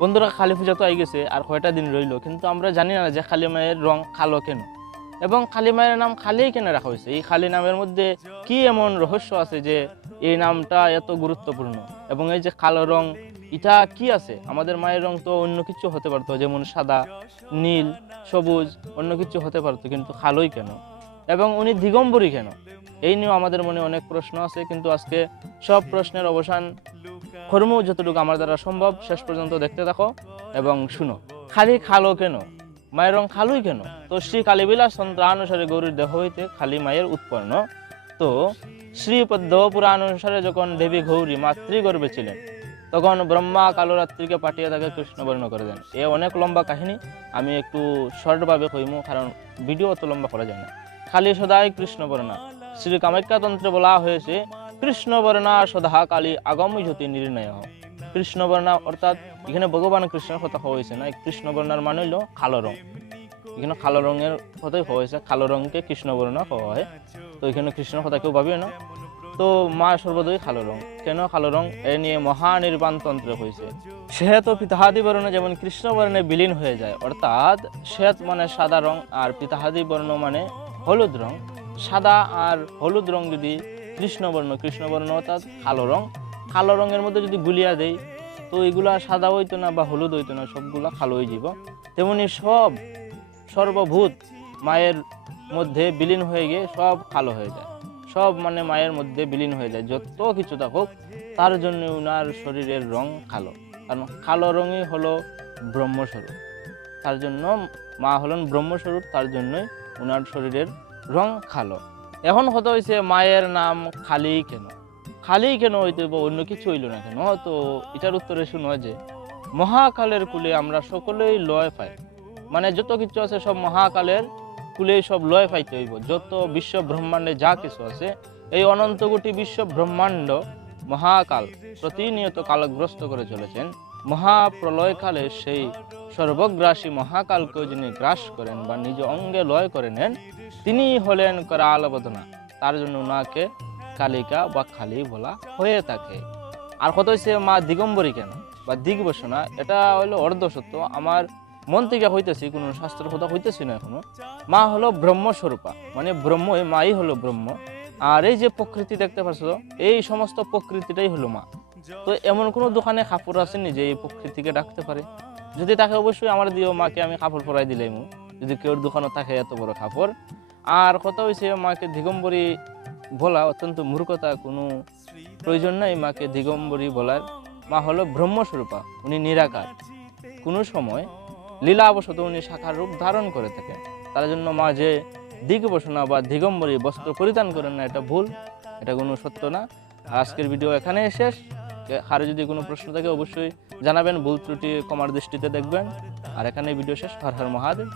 বন্ধুরা, কালী পূজা তো আই গেছে, আর কয়টা দিন রইল, কিন্তু আমরা জানি না যে কালী মায়ের রং কালো কেন, এবং কালী মায়ের নাম কালীই কেন রাখা হয়েছে। এই কালী নামের মধ্যে কি এমন রহস্য আছে যে এই নামটা এত গুরুত্বপূর্ণ? এবং এই যে কালো রং, এটা কি আছে? আমাদের মায়ের রং তো অন্য কিছু হতে পারতো, যেমন সাদা, নীল, সবুজ, অন্য কিছু হতে পারতো, কিন্তু কালোই কেন? এবং উনি দিগম্বরী কেন? এই নিয়েও আমাদের মনে অনেক প্রশ্ন আছে, কিন্তু আজকে সব প্রশ্নের অবসান কর্ম যতটুকু আমার দ্বারা সম্ভব। শেষ পর্যন্ত দেখতে থাকো এবং শুনো। খালি খালো কেন? মায়ের রং খালুই কেন? তো শ্রী কালীবিলাস তন্ত্র অনুসারে গৌরীর দেহ হইতে খালি মায়ের উৎপন্ন। তো শ্রী পদ্ম পুরাণ অনুসারে যখন দেবী গৌরী মাতৃগর্ভে ছিলেন, তখন ব্রহ্মা কালরাত্রিকে পাঠিয়ে তাকে কৃষ্ণবর্ণ করে দেন। এ অনেক লম্বা কাহিনী, আমি একটু শর্টভাবে কইমু, কারণ ভিডিও অত লম্বা করা যায় না। খালি সদাই কৃষ্ণবর্ণা। শ্রী কামাখ্যা তন্ত্রে বলা হয়েছে কৃষ্ণবর্ণা সদা কালী আগম জ্যোতি নির্ণয়। কৃষ্ণবর্ণা অর্থাৎ এখানে ভগবান কৃষ্ণের কথা হয়েছে না, কৃষ্ণবর্ণার মানে হইল কালো রং। এখানে কালো রঙের কথাই হয়েছে, কালো রঙকে কৃষ্ণবর্ণ হওয়া হয়। তো এখানে কৃষ্ণের কথা কেউ ভাবিও না। তো মা সর্বদই কালো রং। কেন কালো রং? এ নিয়ে মহানির্বাণ তন্ত্রে হয়েছে শ্বেত পিতাহাদি বর্ণ যেমন কৃষ্ণবর্ণে বিলীন হয়ে যায়, অর্থাৎ শ্বেত মানে সাদা রং, আর পিতাহাদি বর্ণ মানে হলুদ রং। সাদা আর হলুদ রং যদি কৃষ্ণবর্ণ অর্থাৎ কালো রং, কালো রঙের মধ্যে যদি গুলিয়া দেই, তো এগুলা সাদা হইতো না বা হলুদ হইতো না, সবগুলা কালো হয়ে যাব। তেমনি সর্বভূত মায়ের মধ্যে বিলীন হয়ে গিয়ে সব কালো হয়ে যায়। সব মানে মায়ের মধ্যে বিলীন হয়ে যায়, যত কিছু থাকুক, তার জন্য উনার শরীরের রং কালো। কারণ কালো রঙই হলো ব্রহ্মস্বরূপ, তার জন্য মা হলেন ব্রহ্মস্বরূপ, তার জন্যই উনার শরীরের রং কালো। এখন কথা হয়েছে মায়ের নাম খালি কেন? খালি কেন হইতে অন্য কিছু হইল না কেন? তো এটার উত্তরে শুনো যে মহাকালের কুলে আমরা সকলেই লয় পাই। মানে যত কিছু আছে সব মহাকালের কুলে সব লয় পাইতে হইব। যত বিশ্ব ব্রহ্মাণ্ডে যা কিছু আছে, এই অনন্ত কোটি বিশ্ব ব্রহ্মাণ্ড মহাকাল প্রতিনিয়ত কালগ্রস্ত করে চলেছেন। মহাপ্রলয়কালে সেই সর্বগ্রাসী মহাকালকে যিনি গ্রাস করেন বা নিজ অঙ্গে লয় করে নেন, তিনি হলেন কালাবদনা। তার জন্য ওনাকে কালিকা বা খালি বলা হয়ে থাকে। আর কত হয়েছে মা দিগম্বরী কেন বা দিগবসনা? এটা হলো অর্ধসত্য, আমার মন থেকে হইতেছি, কোনো শাস্ত্রের কথা হইতেছি না এখনো। মা হলো ব্রহ্মস্বরূপা, মানে ব্রহ্মই, মাই হলো ব্রহ্ম। আর এই যে প্রকৃতি দেখতে পাচ্ছ, এই সমস্ত প্রকৃতিটাই হলো মা। তো এমন কোনো দোকানে কাপড় আসেনি যে এই প্রকৃতিকে ডাকতে পারে? যদি তাকে অবশ্যই আমার দিও, মাকে আমি কাপড় পরাই দিলাম, যদি কেউর দোকানে থাকে এত বড় কাপড়। আর কথা হয়েছে মাকে দিগম্বরী বলা অত্যন্ত মূর্খতা, কোনো প্রয়োজন নাই মাকে দিগম্বরী বলার। মা হলো ব্রহ্মস্বরূপা, উনি নিরাকার, কোনো সময় লীলাবশত উনি শাখার রূপ ধারণ করে থাকেন। তার জন্য মা যে দিগবসনা বা দিগম্বরী বস্ত্র পরিধান করেন না, এটা ভুল, এটা কোনো সত্য না। আজকের ভিডিও এখানে শেষ। আর যদি কোনো প্রশ্ন থাকে অবশ্যই জানাবেন, ভুল ত্রুটি ক্ষমার দৃষ্টিতে দেখবেন। আর এখানে ভিডিও শেষ। হর হর মহাদেব।